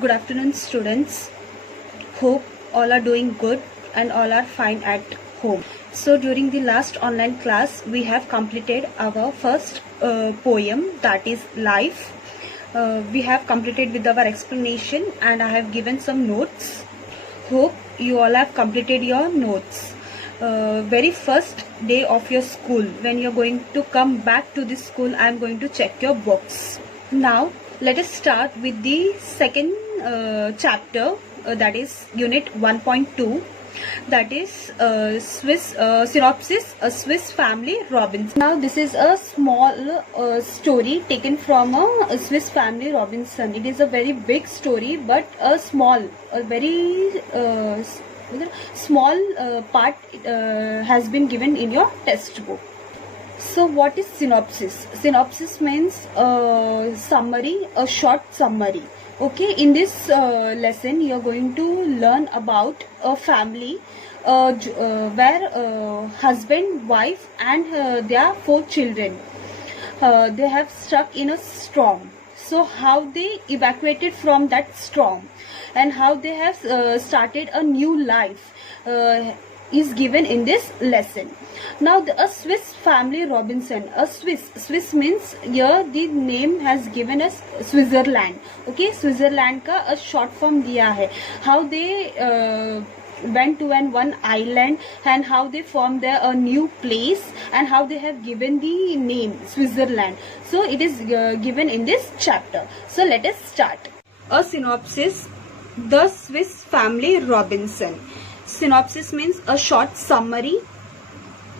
Good afternoon, students. Hope all are doing good and all are fine at home. So during the last online class, we have completed our first poem, that is Life. We have completed with our explanation and I have given some notes. Hope you all have completed your notes. Very first day of your school, when you are going to come back to the school, I am going to check your books. Now let us start with the second chapter, that is unit 1.2, that is Swiss synopsis, a Swiss Family Robinson. Now this is a small story taken from a Swiss Family Robinson. It is a very big story but a very small part has been given in your textbook. So what is synopsis? Synopsis means summary, a short summary. Okay, in this lesson you are going to learn about a family where husband, wife and their 4 children, they have stuck in a storm. So how they evacuated from that storm and how they have started a new life is given in this lesson. Now a Swiss Family Robinson, a Swiss means here the name has given us Switzerland. Okay, Switzerland का a short form दिया है. How they went to one island and how they formed their a new place and how they have given the name Switzerland. So it is given in this chapter. So let us start. A synopsis, the Swiss Family Robinson. Synopsis means a short summary.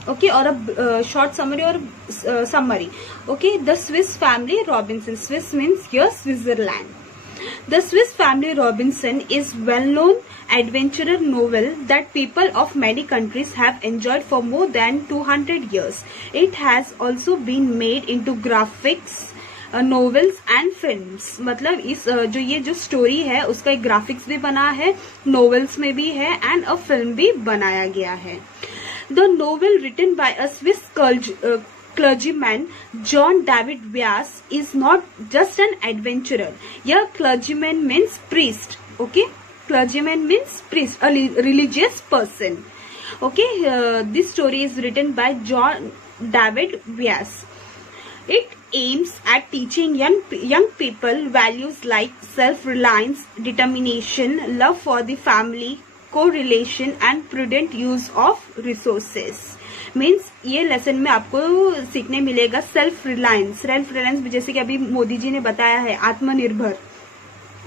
Okay, or a short summary or summary. Okay, the Swiss Family Robinson. Swiss means here Switzerland. The Swiss Family Robinson is well-known adventurer novel that people of many countries have enjoyed for more than 200 years. It has also been made into graphics, novels and films. मतलब इस जो ये जो story है उसका एक graphics भी बना है, नोवेल्स में भी है एंड अ फिल्म भी बनाया गया है. The novel written by a Swiss clergyman John David Wyss is not just an adventurer. Here clergyman means priest. Okay, clergyman means priest, a religious person. Okay, this story is written by John David Wyss. It aims at teaching young people values like self-reliance, determination, love for the family, correlation and prudent use of resources. Means ये lesson में आपको सीखने मिलेगा self reliance भी, जैसे कि अभी मोदी जी ने बताया है आत्मनिर्भर.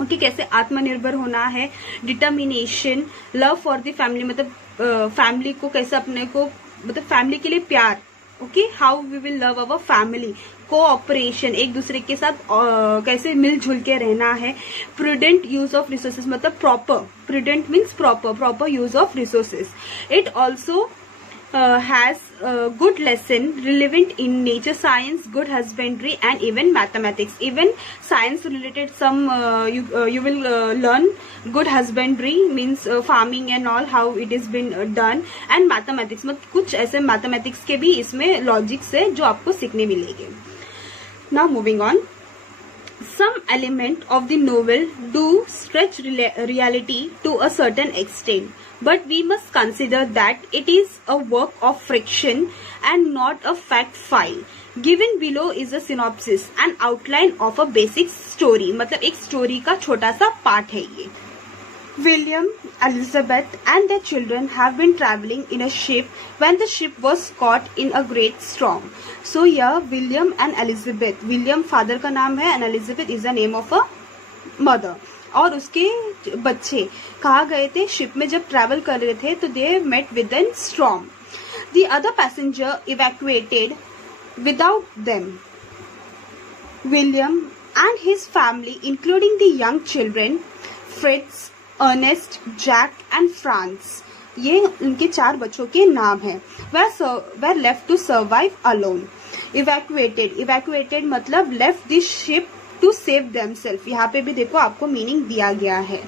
ओके, कैसे आत्मनिर्भर होना है. Determination, love for the family, मतलब फैमिली को कैसे अपने को, मतलब फैमिली के लिए प्यार. Okay, how we will love our family. Cooperation, एक दूसरे के साथ कैसे मिलजुल के रहना है. प्रूडेंट यूज ऑफ रिसोर्सेज, मतलब proper, prudent means proper use of resources. It also has good lesson relevant in nature science, good husbandry and even mathematics. Even science related some you will learn. Good husbandry means farming and all, how it is been done, and mathematics, मतलब कुछ ऐसे mathematics के भी इसमें logics है जो आपको सीखने मिलेंगे. Now moving on. Some element of the novel do stretch reality to a certain extent, but we must consider that it is a work of fiction and not a fact file. Given below is a synopsis, an outline of a basic story. मतलब एक story का छोटा सा part है ये. William, Elizabeth and their children have been traveling in a ship when the ship was caught in a great storm. So here William and Elizabeth, William father का नाम है and Elizabeth is the name of a mother. और उसके बच्चे कहाँ गए थे, ship में जब ट्रैवल कर रहे थे तो they met with a storm. The other passenger evacuated without them. William and his family, including the young children, Fritz, Ernest, Jack and Franz, ये उनके 4 बच्चों के नाम हैं. were left to survive alone. Evacuated मतलब left the ship to save themselves. यहाँ पे भी देखो आपको मीनिंग दिया गया है,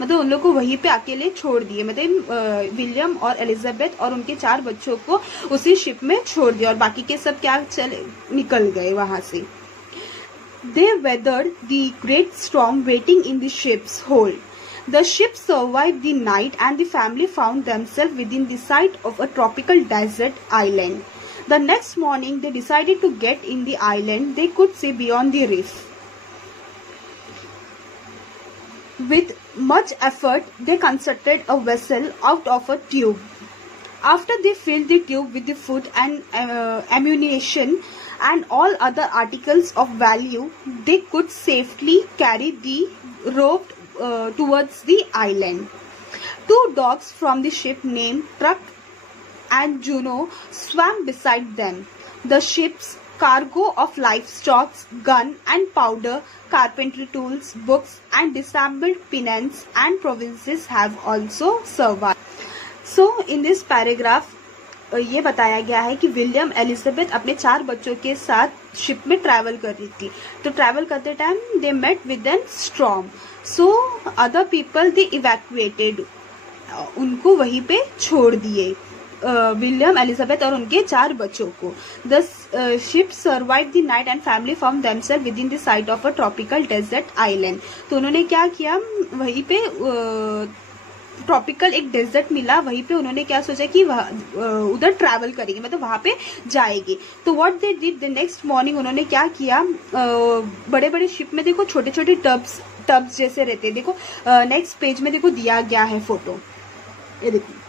मतलब उन लोग को वहीं पे अकेले छोड़ दिए. मतलब विलियम और एलिजाबेथ और उनके 4 बच्चों को उसी शिप में छोड़ दिया और बाकी के सब क्या चले निकल गए वहां से. They weathered the great storm waiting in the ship's hold. The ship survived the night and the family found themselves within the sight of a tropical desert island. The next morning they decided to get in the island they could see beyond the reef. With much effort, they constructed a vessel out of a tube. After they filled the tube with the food and ammunition and all other articles of value, they could safely carry the rope towards the island. Two dogs from the ship named Truck and Juno swam beside them. The ship's cargo of livestock, gun and powder, carpentry tools, books and disassembled peanuts and provisions have also survived. So in this paragraph ये बताया गया है कि William Elizabeth अपने 4 बच्चों के साथ ship में ट्रैवल कर रही थी. तो ट्रैवल करते time they met with an storm. So other people they evacuated, उनको वहीं पे छोड़ दिए विलियम एलिजाबेथ और उनके 4 बच्चों को. The ship survive the night and family found themselves within the sight of a tropical desert island. तो उन्होंने क्या किया, वहीं पे ट्रॉपिकल एक डेजर्ट मिला, वहीं पे उन्होंने क्या सोचा कि उधर ट्रैवल करेंगे, मतलब वहां पे जाएंगे. तो what they did the next morning, उन्होंने क्या किया, बड़े बड़े शिप में देखो छोटे छोटे टब्स जैसे रहते हैं. देखो नेक्स्ट पेज में देखो दिया गया है फोटो, ये देखो.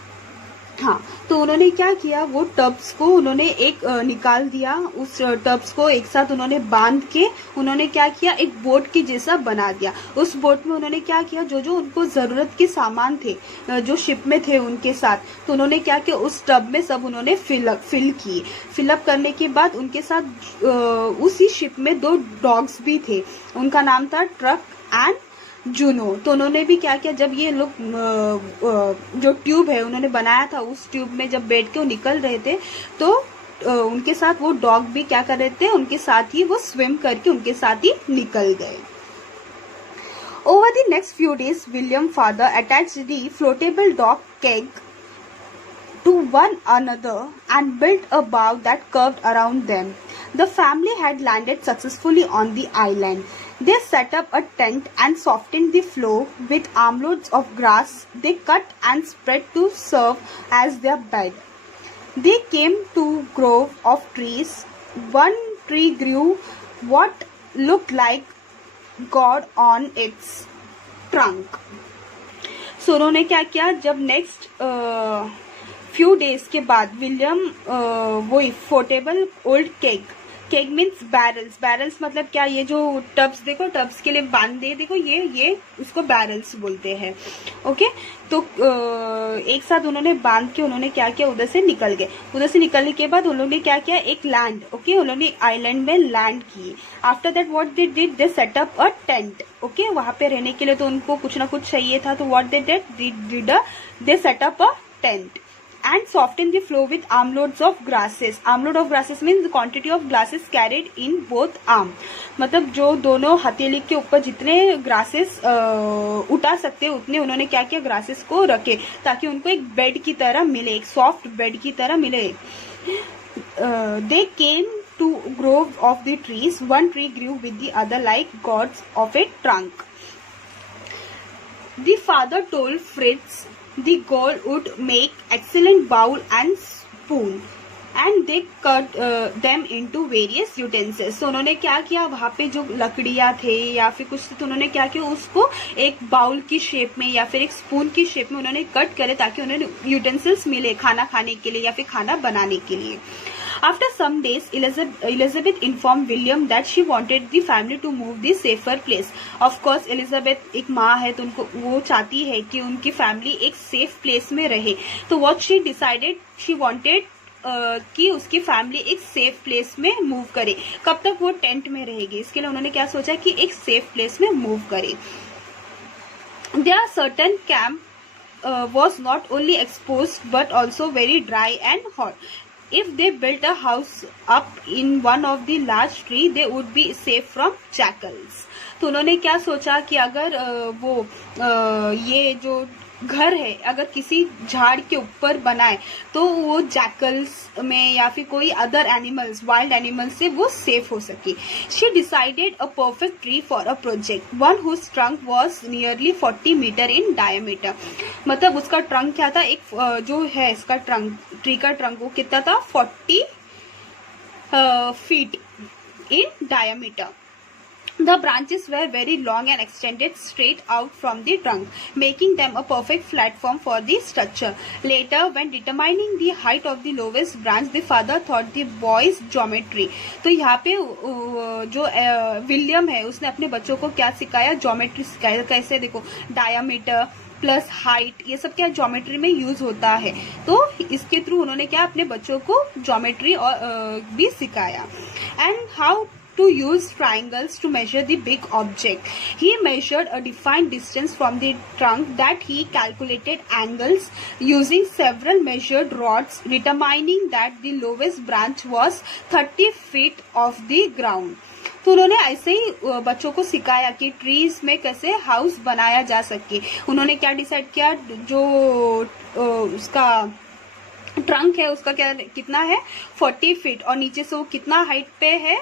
हाँ, तो उन्होंने क्या किया, वो टब्स को उन्होंने एक निकाल दिया. उस टब्स को एक साथ उन्होंने बांध के उन्होंने क्या किया, एक बोट के जैसा बना दिया. उस बोट में उन्होंने क्या किया, जो जो उनको जरूरत के सामान थे जो शिप में थे उनके साथ, तो उन्होंने क्या किया, उस टब में सब उन्होंने फिल किए. फिलअप करने के बाद उनके साथ उसी शिप में 2 डॉग्स भी थे, उनका नाम था ट्रक एंड जूनो. तो उन्होंने भी क्या किया, जब ये लोग जो ट्यूब है उन्होंने बनाया था, उस ट्यूब में जब बैठ के वो निकल रहे थे, तो उनके साथ वो डॉग भी क्या कर रहे थे, उनके साथ ही वो स्विम करके उनके साथ ही निकल गए. Over the next few days, William father attached the floatable dog keg to one another and built a bow that curved around them. The family had landed successfully on the island. They set up a tent and softened the floor with armloads of grass they cut and spread to serve as their bed. They came to a grove of trees. One tree grew what looked like God on its trunk. So उन्होंने क्या किया, जब next few days के बाद William वो फोर्टेबल old keg means barrels मतलब क्या, ये जो टब्स देखो, टब्स के लिए बांधे देखो, ये उसको बैरल्स बोलते हैं. ओके, तो एक साथ उन्होंने बांध के उन्होंने क्या किया, उधर से निकल गए. उधर से निकलने के बाद उन्होंने क्या किया, एक लैंड, ओके, उन्होंने एक आइलैंड में लैंड की. After that what they did, they set up a tent. Okay, वहां पे रहने के लिए तो उनको कुछ ना कुछ चाहिए था. तो what they did, they set up a tent and soften the floor with armloads of grasses. Armload of grasses means the quantity of grasses carried in both arm. मतलब जो दोनों हथेली के ऊपर जितने ग्रासेस उठा सकते उतने उन्होंने क्या किया, ग्रासेस को रखे ताकि उनको एक बेड की तरह मिले, एक सॉफ्ट बेड की तरह मिले. They came to grove of the trees. One tree grew with the other like gods of a trunk. The father told Fritz the girl would make excellent bowl and spoon and they cut them into various utensils. So उन्होंने क्या किया, वहाँ पे जो लकड़ियाँ थे या फिर कुछ, तो उन्होंने क्या किया, उसको एक बाउल की शेप में या फिर एक स्पून की शेप में उन्होंने कट करे ताकि उन्हें यूटेंसिल्स मिले खाना खाने के लिए या फिर खाना बनाने के लिए. After some days, Elizabeth informed William that she wanted the family to move the safer place. Of course, Elizabeth एक माँ है तो उनको वो चाहती है कि उनकी फैमिली एक सेफ प्लेस में रहे. तो what she decided, she wanted कि उसकी फैमिली एक सेफ प्लेस में मूव करे. कब तक वो टेंट में रहेगी, इसके लिए उन्होंने क्या सोचा कि एक सेफ प्लेस में मूव करे. Their certain camp was not only exposed but also very dry and hot. If they built a house up in one of the large tree, they would be safe from jackals. तो उन्होंने क्या सोचा कि अगर वो ये जो घर है अगर किसी झाड़ के ऊपर बनाए तो वो जैकल्स में या फिर कोई अदर एनिमल्स, वाइल्ड एनिमल्स से वो सेफ हो सके. She decided a perfect tree for a project, one whose trunk was nearly 40 metre in diameter. मतलब उसका ट्रंक क्या था, एक जो है इसका ट्रंक, ट्री का ट्रंक वो कितना था, 40 feet in diameter. The branches were very long and extended straight out from the trunk, making them a perfect platform for the structure. Later, when determining the height of the lowest branch, the father taught the boys geometry. तो यहाँ पे जो William है उसने अपने बच्चों को क्या सिखाया, ज्योमेट्री सिखाया. कैसे, देखो, डायमीटर प्लस हाइट, ये सब क्या ज्योमेट्री में यूज होता है. तो इसके थ्रू उन्होंने क्या अपने बच्चों को ज्योमेट्री भी सिखाया. And how to use triangles to measure the big object. He measured a defined distance from the trunk that he calculated angles using several measured rods, determining that the lowest branch was 30 feet off the ground. तो उन्होंने ऐसे ही बच्चों को सिखाया कि trees में कैसे house बनाया जा सके. उन्होंने क्या डिसाइड किया, जो उसका ट्रंक है उसका क्या कितना है, 40 फीट, और नीचे से वो कितना हाइट पे है,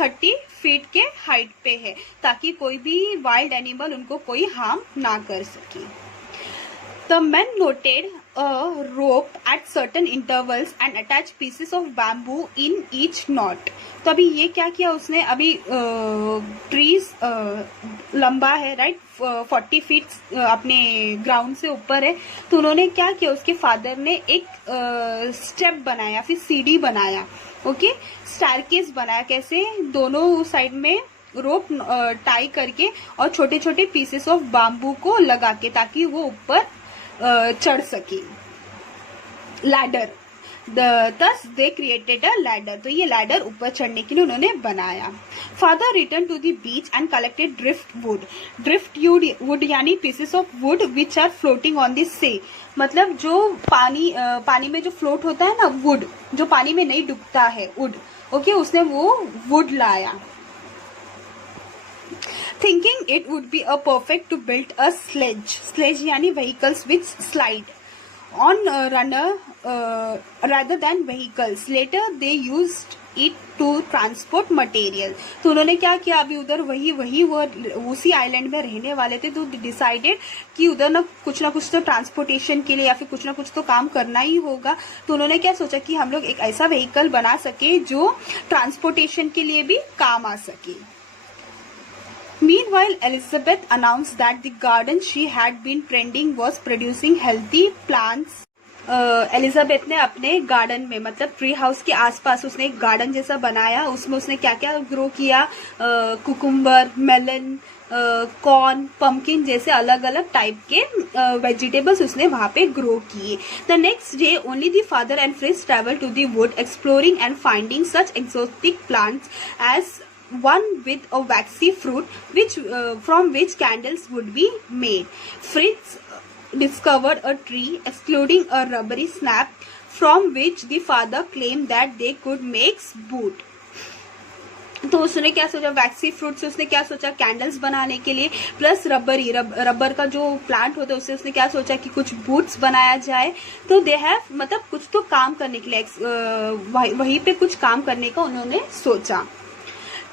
30 फीट के हाइट पे है, ताकि कोई भी वाइल्ड एनिमल उनको कोई हार्म ना कर सके. The men noted a rope at certain intervals and attached pieces of bamboo in each knot. तो अभी ये क्या किया उसने, अभी ट्रीज लंबा है, राइट, 40 फीट अपने ग्राउंड से ऊपर है. तो उन्होंने क्या किया, उसके फादर ने एक स्टेप बनाया, फिर सीढ़ी बनाया, ओके, स्टारकेस बनाया. कैसे, दोनों साइड में रोप टाई करके और छोटे छोटे पीसेस ऑफ बाम्बू को लगा के, ताकि वो ऊपर चढ़ सके. Ladder, thus they created a ladder. तो ये लैडर ऊपर चढ़ने के लिए उन्होंने बनाया. Father returned to the beach and collected driftwood. Driftwood यानी pieces of wood which are floating on the sea. मतलब जो पानी में जो फ्लोट होता है ना, वुड जो पानी में नहीं डूबता है, वुड, ओके, उसने वो वुड लाया. Thinking it would be a perfect to build a sledge यानी vehicles which slide on runner rather than vehicles. Later they used it to transport material. तो उन्होंने क्या किया, अभी उधर वही वो उसी आइलैंड में रहने वाले थे, तो डिसाइडेड कि उधर ना कुछ तो ट्रांसपोर्टेशन के लिए या फिर कुछ ना कुछ तो काम करना ही होगा. तो उन्होंने क्या सोचा कि हम लोग एक ऐसा व्हीकल बना सके जो ट्रांसपोर्टेशन के लिए भी काम आ सके. Meanwhile, Elizabeth announced that the garden she had been tending was producing healthy plants. Elizabeth ने अपने गार्डन में, मतलब ट्री हाउस के आसपास उसने एक गार्डन जैसा बनाया. उसमें उसने क्या क्या ग्रो किया, कुकुम्बर, मेलन, कॉर्न, पम्पकिन जैसे अलग अलग टाइप के वेजिटेबल्स उसने वहां पे ग्रो किए. The next day only the father and friends travel to the wood exploring and finding such exotic plants as one with a waxy fruit from which candles would be made. Fritz discovered a tree excluding a rubbery snap from which the father claimed that they could make boot. तो उसने क्या सोचा, वैक्सी fruit से उसने क्या सोचा, candles बनाने के लिए, प्लस रबर का जो प्लांट होता है उससे उसने क्या सोचा कि कुछ बूट्स बनाया जाए. तो दे हैव, मतलब कुछ तो काम करने के लिए वहीं पे कुछ काम करने का उन्होंने सोचा.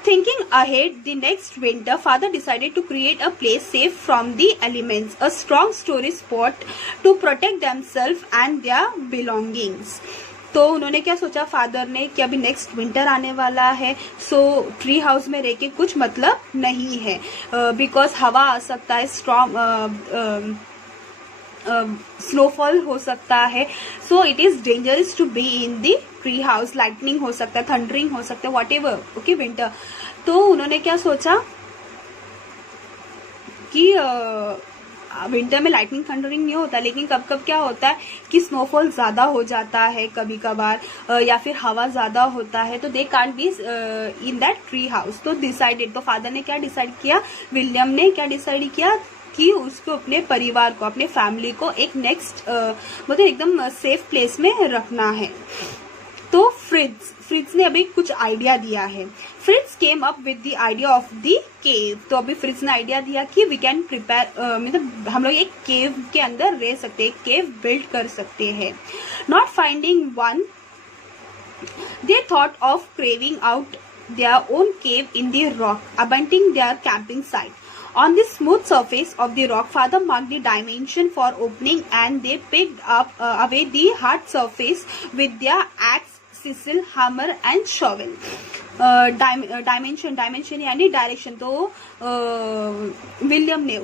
Thinking ahead, the next winter, father decided to create a place safe from the elements, a strong storage spot to protect themselves and their belongings. तो उन्होंने क्या सोचा फादर ने कि अभी नेक्स्ट विंटर आने वाला है, सो ट्री हाउस में रह के कुछ मतलब नहीं है, बिकॉज हवा आ सकता है, स्नोफॉल हो सकता है, so it is dangerous to be in the tree house. Lightning हो सकता है, थंडरिंग हो सकता है, वॉट एवर, ओके, विंटर. तो उन्होंने क्या सोचा कि विंटर में लाइटनिंग थंडरिंग नहीं होता, लेकिन कब कब क्या होता है कि स्नोफॉल ज्यादा हो जाता है कभी कभार, या फिर हवा ज्यादा होता है, तो they can't be in that tree house. तो डिसाइडेड, तो फादर ने क्या डिसाइड किया, विलियम ने क्या डिसाइड किया कि उसको अपने परिवार को, अपने फैमिली को एक नेक्स्ट मतलब एकदम सेफ प्लेस में रखना है. तो फ्रिट्ज ने अभी कुछ आइडिया दिया है. Fritz came up with the idea of the cave. तो अभी फ्रिट्ज ने आइडिया दिया कि वी कैन प्रिपेयर, मतलब हम लोग एक केव के अंदर रह सकते हैं, केव बिल्ड कर सकते हैं. Not finding one, they thought of carving out their own cave in the rock, abandoning their camping site. On the smooth surface of the rock, father marked the dimension for opening, and they picked up away the hard surface with their axe, chisel, hammer and shovel. Dimension यानी direction. तो William ने,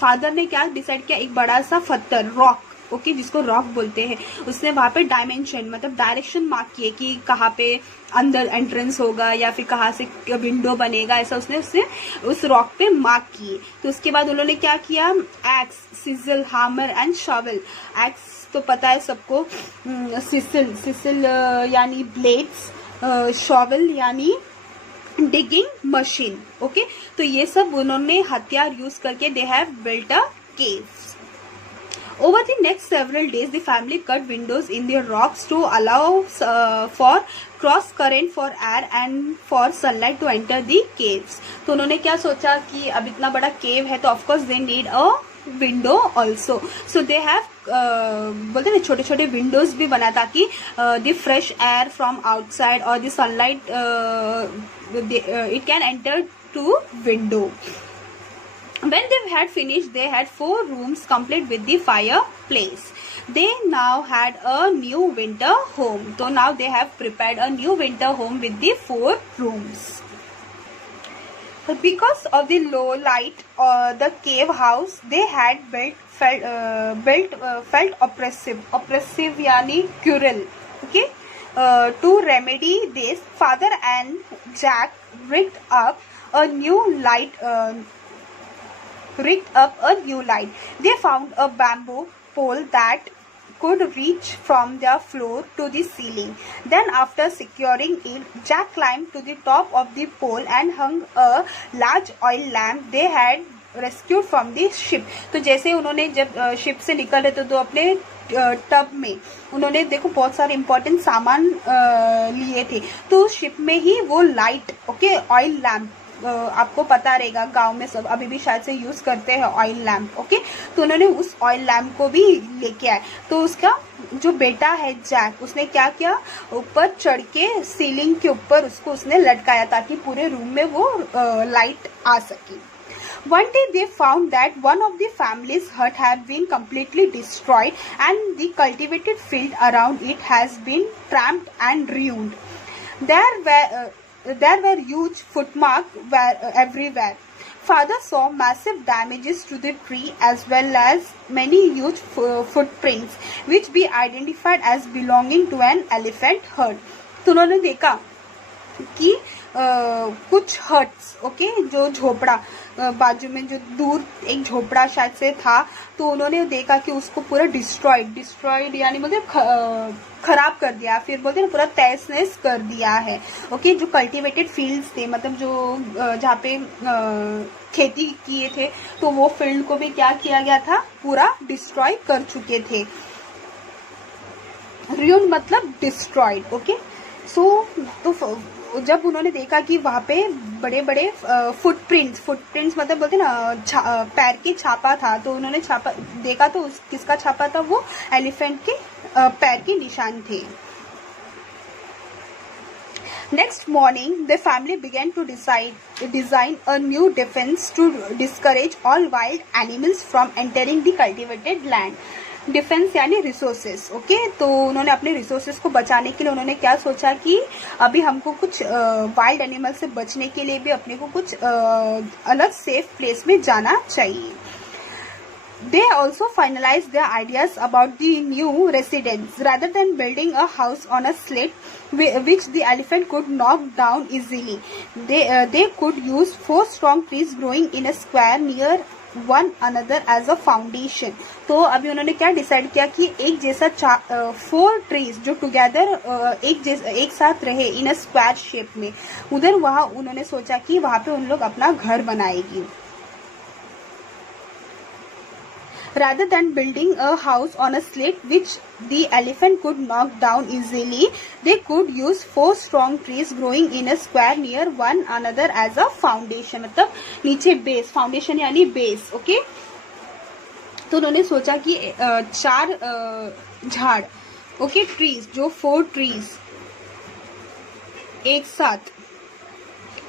father ने क्या decide किया, एक बड़ा सा पत्थर, रॉक, ओके, जिसको रॉक बोलते हैं, उसने वहां पे डायमेंशन मतलब डायरेक्शन मार्क किए कि कहाँ पे अंदर एंट्रेंस होगा या फिर कहाँ से विंडो बनेगा, ऐसा उसने उस रॉक पे मार्क किए. तो उसके बाद उन्होंने क्या किया, x, sizzle, hammer and shovel. X तो पता है सबको, सिसिल यानी ब्लेड्स, शॉवेल यानी डिगिंग मशीन. ओके, तो ये सब उन्होंने हथियार यूज करके they have built a cave. Over the next several days, the family cut windows in the rocks to allow for cross current for air and for sunlight to enter the caves. तो उन्होंने क्या सोचा कि अब इतना बड़ा केव है तो of course they need a window also. So they have बोलते हैं छोटे छोटे विंडोज भी बना ताकि the fresh air from outside or the sunlight it can enter to window. When they had finished, they had 4 rooms complete with the fireplace. They now had a new winter home. So now they have prepared a new winter home with the 4 rooms. Because of the low light, the cave house they had felt oppressive. Oppressive yani cruel. Okay. To remedy this, father and Jack rigged up a new light. They found a bamboo pole that could reach from their floor to the ceiling. Then after securing it, Jack climbed to the top of the pole and hung a large oil lamp they had rescued from the ship. तो जैसे उन्होंने जब ship से निकल रहे थे तो अपने टब में उन्होंने देखो बहुत सारे इम्पोर्टेंट सामान लिए थे, तो शिप में ही वो लाइट, ओके, ऑयल लैम्प, आपको पता रहेगा गांव में सब अभी भी शायद से यूज करते हैं ऑयल लैम्प. ओके, तो उन्होंने उस ऑयल लैम्प को भी लेके आए. तो उसका जो बेटा है जैक, उसने क्या किया, ऊपर चढ़ के सीलिंग के ऊपर उसको उसने लटकाया ताकि पूरे रूम में वो लाइट आ सके. One day they found that one of the family's hut had been completely destroyed and the cultivated field around it has been trampled and ruined. There were huge footmarks everywhere. Father saw massive damages to the tree as well as many huge footprints which be identified as belonging to an elephant herd. तो उन्होंने देखा कि कुछ huts, okay, जो झोपड़ा बाजू में जो दूर एक झोपड़ा शायद से था, तो उन्होंने देखा कि उसको पूरा डिस्ट्रॉयड यानी मतलब खराब कर दिया, फिर बोलते हैं पूरा तहस नहस कर दिया है. ओके, जो कल्टीवेटेड फील्ड्स थे, मतलब जो जहाँ पे खेती किए थे, तो वो फील्ड को भी क्या किया गया था, पूरा डिस्ट्रॉय कर चुके थे. रुइन मतलब डिस्ट्रॉयड. ओके, सो तो जब उन्होंने देखा कि वहाँ पे बड़े बड़े फुटप्रिंट्स मतलब बोलते ना पैर के छापा था, तो उन्होंने छापा देखा तो किसका छापा था, वो एलिफेंट के पैर के निशान थे. Next morning, the family began to design a new defense to discourage all wild animals from entering the cultivated land. Defence यानी रिसोर्सेस. ओके, तो उन्होंने अपने रिसोर्सेस को बचाने के लिए उन्होंने क्या सोचा कि अभी हमको कुछ वाइल्ड एनिमल से बचने के लिए भी अपने को कुछ अलग सेफ प्लेस में जाना चाहिए. They also finalized their ideas about the new residence. Rather than building a house on a slit which the elephant could knock down easily, they could use 4 strong trees growing in a square near one another as a foundation. तो अभी उन्होंने क्या decide किया कि एक जैसा 4 trees जो together एक साथ रहे इन अ स्क्वायर शेप में, उधर वहां उन्होंने सोचा कि वहां पे उन लोग अपना घर बनाएगी. Rather than building a house on a slate which the elephant could knock down easily, they could use 4 strong trees growing in a square near one another as a foundation. मतलब नीचे बेस, फाउंडेशन यानी base. Okay, तो उन्होंने सोचा कि 4 झाड़, okay, trees, जो 4 trees एक साथ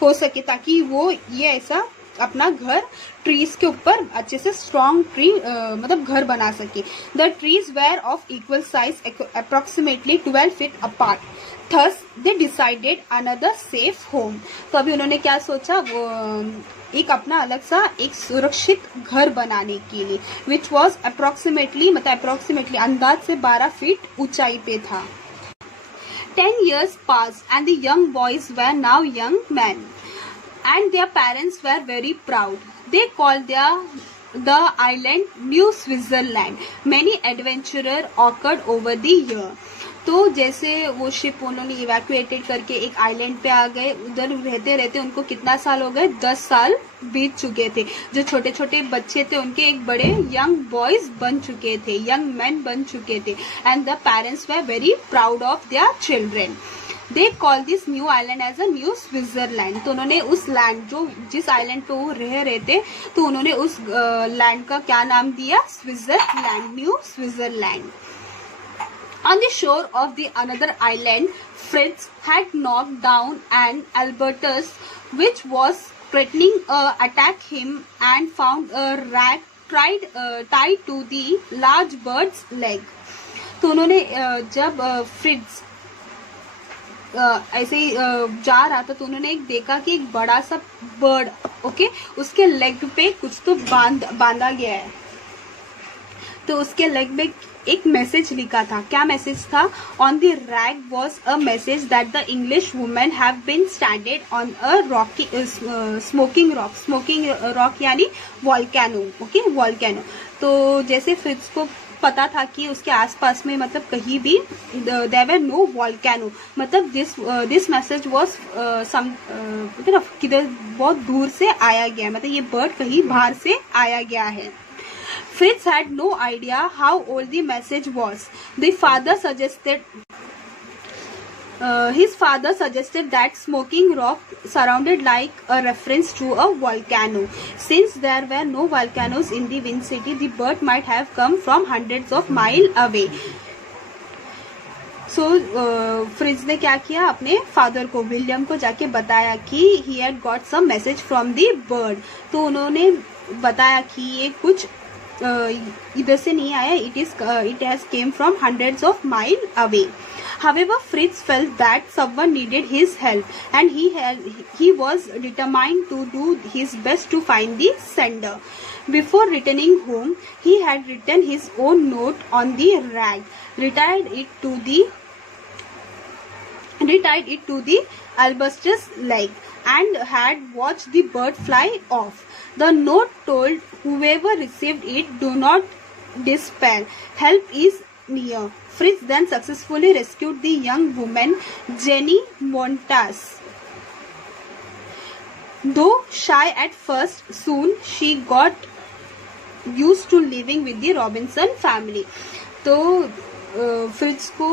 हो सके ताकि वो ये ऐसा अपना घर ट्रीज के ऊपर अच्छे से स्ट्रॉन्ग ट्री मतलब घर बना सके. The trees were of equal size approximately 12 feet apart. Thus they decided another safe home. तो अभी उन्होंने क्या सोचा, वो एक अपना अलग सा एक सुरक्षित घर बनाने के लिए, विच वॉज अप्रोक्सीमेटली, मतलब अप्रोक्सीमेटली अंदाज से 12 feet ऊंचाई पे था. 10 years passed and the young boys were now young men. And their parents were very proud. They called the island New Switzerland. Many adventurers occurred over the year. तो जैसे वो ship उन्होंने evacuated करके एक island पे आ गए, उधर रहते रहते उनको कितना साल हो गए, 10 साल बीत चुके थे. जो छोटे छोटे बच्चे थे उनके एक बड़े यंग बॉयज बन चुके थे, यंग मैन बन चुके थे. And the parents were very proud of their children. They call this new island as a new Switzerland. तो उन्होंने उस लैंड, जो जिस आइलैंड पे वो रह रहे थे, तो उन्होंने उस लैंड का क्या नाम दिया, Switzerland, new Switzerland. On the shore of the another island, Fritz had knocked down an albatross which was threatening attack him and found a rat tied to the large bird's leg. तो उन्होंने जब Fritz ऐसे ही जा रहा था तो उन्होंने एक देखा कि एक बड़ा सा बर्ड, ओके, उसके लेग पे कुछ तो बांधा गया है. तो उसके लेग में एक मैसेज लिखा था. क्या मैसेज था? On the rag was a message that the English women have been stranded on a rocky smoking rock. Smoking rock यानी वॉल्केनो, ओके, वॉल्केनो. तो जैसे फ्रिट्ज को पता था कि उसके आसपास में मतलब कहीं भी देयर वर नो वॉल्केनो, मतलब दिस मैसेज वॉज किधर बहुत दूर से आया गया, मतलब ये बर्ड कहीं बाहर से आया गया है. Fritz had no idea how old the message was. The father suggested his father suggested that smoking rock sounded like a reference to a volcano. Since there were no volcanoes in the Wind City, the bird might have come from hundreds of miles away. So fridge ने क्या किया, अपने father को, William को जाके बताया कि he had got some message from the bird. तो उन्होंने बताया कि ये कुछ इधर से नहीं आया, it has came from hundreds of miles away. However, Fritz felt that someone needed his help and he was determined to do his best to find the sender. Before returning home, he had written his own note on the rag, retied it to the albatross leg and had watched the bird fly off. The note told whoever received it, do not despair, help is near. Fritz then successfully rescued the young woman Jenny Montas. Though shy at first, soon she got used to living with the Robinson family. तो Fritz को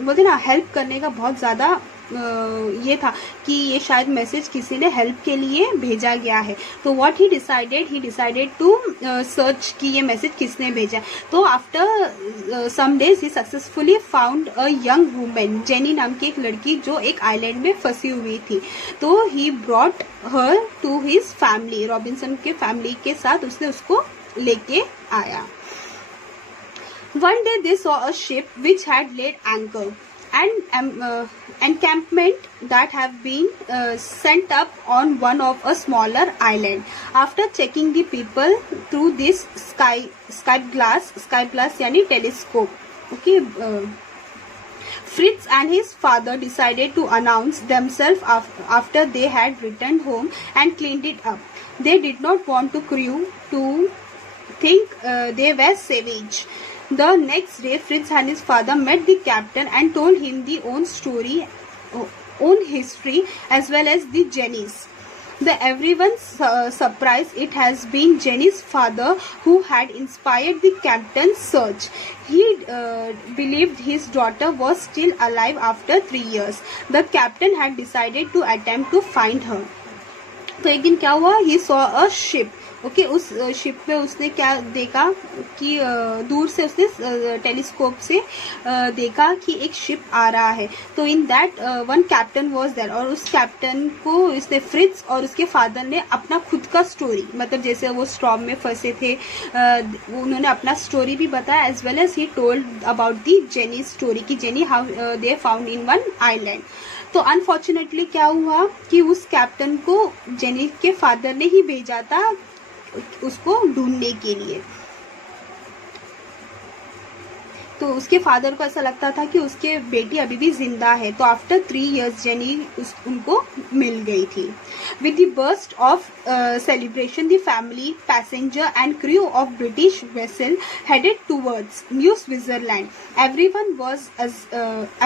बोलते ना help करने का बहुत ज़्यादा ये था कि ये शायद मैसेज किसी ने हेल्प के लिए भेजा गया है. तो what he decided to search कि ये मैसेज किसने भेजा. तो after some days he successfully found a young women, Jenny नाम की एक लड़की जो एक आइलैंड में फंसी हुई थी. तो he brought her to his family, Robinson के फैमिली के साथ उसने उसको लेके आया. One day they saw a ship which had laid anchor and encampment that have been sent up on one of a smaller island. After checking the people through this sky glass यानी telescope, okay, Fritz and his father decided to announce themselves after they had returned home and cleaned it up. They did not want the crew to think they were savage. The next day, Fritz and his father met the captain and told him their own history, as well as the Jenny's. The everyone's surprise, it has been Jenny's father who had inspired the captain's search. He believed his daughter was still alive after 3 years. The captain had decided to attempt to find her. तो एक दिन क्या हुआ, he saw a ship. Okay उस ship में उसने क्या देखा कि दूर से उसने टेलीस्कोप से देखा कि एक शिप आ रहा है. तो in that one captain was there, और उस कैप्टन को इसने फ्रिट्ज और उसके फादर ने अपना खुद का स्टोरी, मतलब जैसे वो स्टॉर्म में फंसे थे उन्होंने अपना स्टोरी भी बताया, as well as he told about the Jenny story कि Jenny how they found in one island. तो अनफॉर्चुनेटली क्या हुआ कि उस कैप्टन को जेनी के फादर ने ही भेजा था उसको ढूंढने के लिए. तो उसके फादर को ऐसा लगता था कि उसके बेटी अभी भी जिंदा है. तो आफ्टर 3 years जेनी उनको मिल गई थी. With the burst of celebration, the family, passenger and crew of British vessel headed towards New Switzerland. Everyone was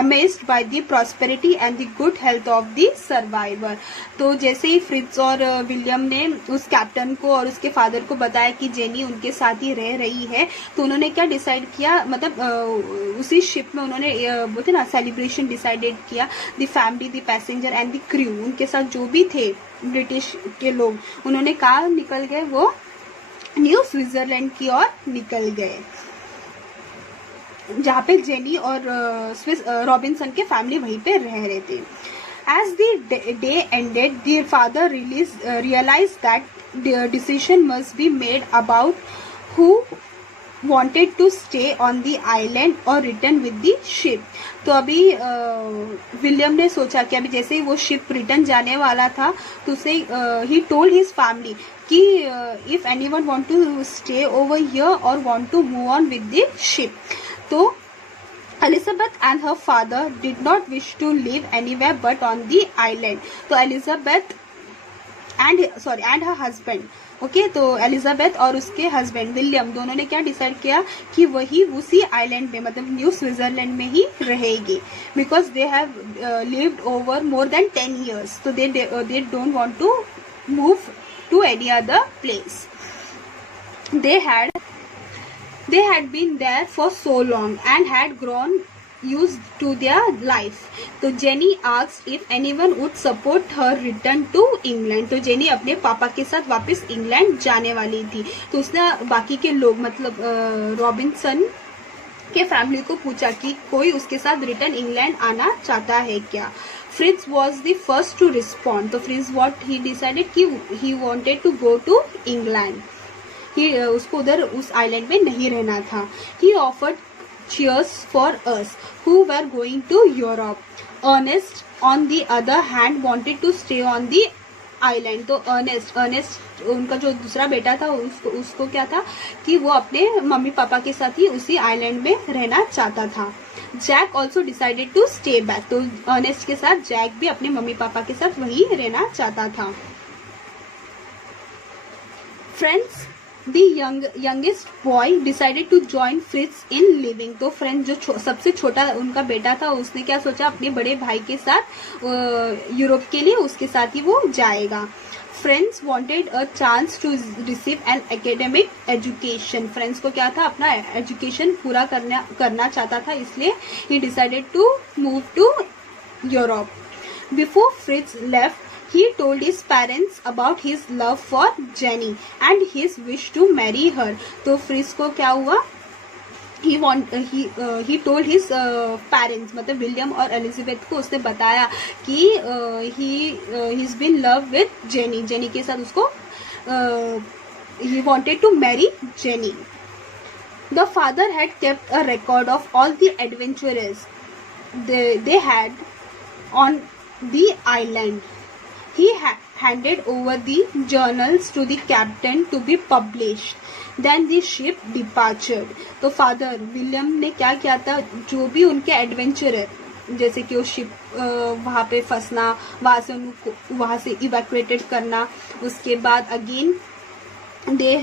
amazed by the prosperity and the good health of the survivor. तो जैसे ही Fritz और William ने उस captain को और उसके father को बताया कि जेनी उनके साथ ही रह रही है, तो उन्होंने क्या डिसाइड किया, मतलब उसी शिप में उन्होंने बोलते ना सेलिब्रेशन डिसाइडेड किया. The family, the passenger and the crew, उनके साथ जो भी थे ब्रिटिश के लोग, उन्होंने कहाँ निकल गए, वो न्यू स्विट्जरलैंड की ओर निकल गए, जहाँ पे जेनी और रॉबिन्सन के फैमिली वहीं पे रह रहे थे. As the day ended, their father realized that the decision must be made about who wanted to stay on the island or return with the ship. तो अभी विलियम ने सोचा कि अभी जैसे ही वो शिप रिटर्न जाने वाला था तो उसे ही टोल्ड हिज फैमिली कि if anyone want to stay over here और want to move on with the ship. तो Elizabeth and her father did not wish to live anywhere but on the island. तो Elizabeth and her husband, okay तो Elizabeth और उसके husband William दोनों ने क्या decide किया कि वही उसी आइलैंड में, मतलब न्यू स्विट्जरलैंड में ही रहेगी, because they have lived over more than 10 years. तो they don't want to move to any other place. They had been there for so long and had grown used to their life. तो jenny asked if anyone would support her return to England. तो jenny अपने पापा के साथ वापस England जाने वाली थी. तो उसने बाकी के लोग, मतलब रॉबिन्सन के फैमिली को पूछा कि कोई उसके साथ रिटर्न इंग्लैंड आना चाहता है क्या. Fritz was the first to respond. तो फ्रिट्ज वॉट ही डिसाइडेड कि he wanted to go to England. उसको उधर उस आइलैंड में नहीं रहना था. He offered cheers for us who were going to Europe. Ernest on the other hand wanted to stay on the island. तो Ernest उनका जो दूसरा बेटा था उसको क्या था कि वो अपने मम्मी पापा के साथ ही उसी आइलैंड में रहना चाहता था. Jack also decided to stay back. तो अर्नेस्ट के साथ जैक भी अपने मम्मी पापा के साथ वही रहना चाहता था. Friends, The youngest boy decided to join Fritz in living. तो फ्रेंड जो सबसे छोटा उनका बेटा था उसने क्या सोचा, अपने बड़े भाई के साथ यूरोप के लिए उसके साथ ही वो जाएगा. Friends wanted a chance to receive an academic education. Friends को क्या था, अपना एजुकेशन पूरा करना चाहता था, इसलिए he decided to move to Europe. Before Fritz left, he told his parents about his love for Jenny and his wish to marry her. तो फ्रिट्ज को क्या हुआ, he told his parents, मतलब विलियम और एलिजाबेथ को उसने बताया कि he's been love with Jenny. Jenny के साथ उसको he wanted to marry Jenny. The father had kept a record of all the adventures they had on the island. He handed over the journals to the captain to be published. Then the ship departed. तो father William ने क्या किया था, जो भी उनके adventure है, जैसे कि वो शिप वहाँ पे फंसना, वहाँ से इवैक्यूएटेड करना, उसके बाद again they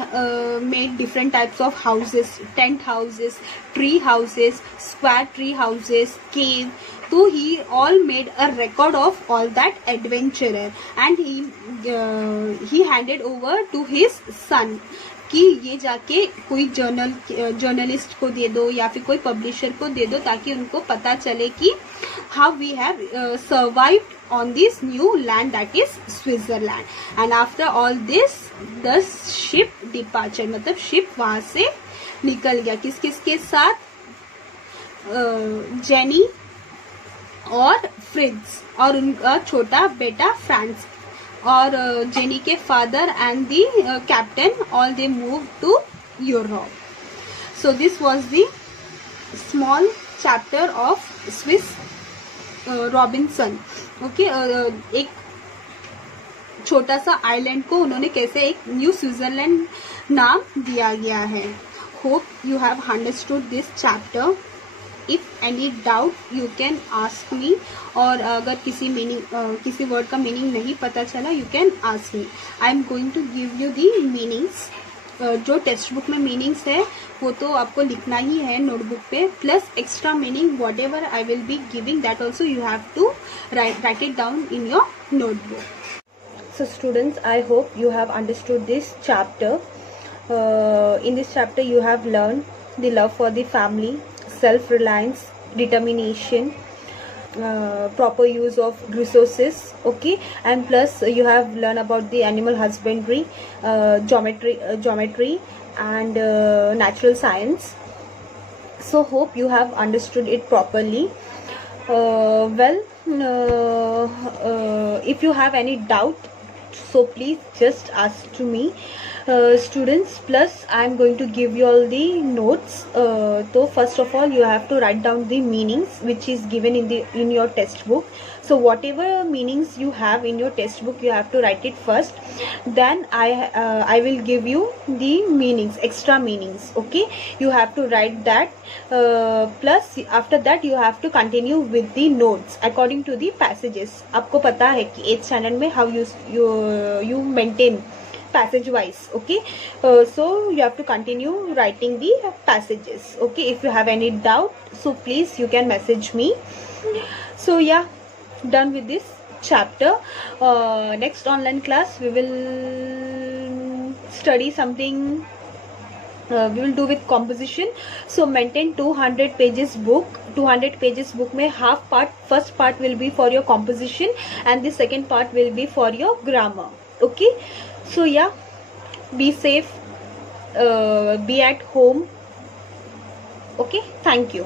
made different types of houses, tent houses, tree houses, square tree houses, cave. तो he all made a record of all that adventurer and he handed over to his son कि ये जाके कोई journalist को दे दो या फिर कोई पब्लिशर को दे दो ताकि उनको पता चले कि how we have survived on this new land, that is Switzerland. And after all this the ship departure, मतलब शिप वहां से निकल गया. किस किस के साथ? जेनी और फ्रिट्ज और उनका छोटा बेटा फ्रांस और जेनी के father and the captain, all they move to Europe. So this was the small chapter of Swiss Robinson. Okay, एक छोटा सा आइलैंड को उन्होंने कैसे एक न्यू स्विट्जरलैंड नाम दिया गया है. Hope you have understood this chapter. If any doubt you can ask मी. और अगर किसी किसी वर्ड का मीनिंग नहीं पता चला you can ask me. I am going to give you the meanings. जो टेक्स्ट बुक में मीनिंग्स है वो तो आपको लिखना ही है नोटबुक पे, plus extra meaning whatever I will be giving that also you have to write it down in your notebook. So students, I hope you have understood this chapter. In this chapter you have learned the love for the family, self-reliance, determination, proper use of resources, okay, and plus you have learned about the animal husbandry, geometry and natural science. So hope you have understood it properly. If you have any doubt, so please just ask to me. Students, plus I am going to give you all the notes. So first of all you have to write down the meanings which is given in your textbook. So whatever meanings you have in your textbook you have to write it first, then I will give you the meanings, extra meanings, okay. You have to write that. Plus after that you have to continue with the notes according to the passages. आपको पता है कि 8th standard में how you maintain passage wise, okay. So you have to continue writing the passages, okay. If you have any doubt so please you can message me. So yeah, done with this chapter. Next online class we will study something we will do with composition. So maintain 200 pages book. 200 pages book में half part, first part will be for your composition and the second part will be for your grammar, okay. So yeah, be safe, be at home, okay. Thank you.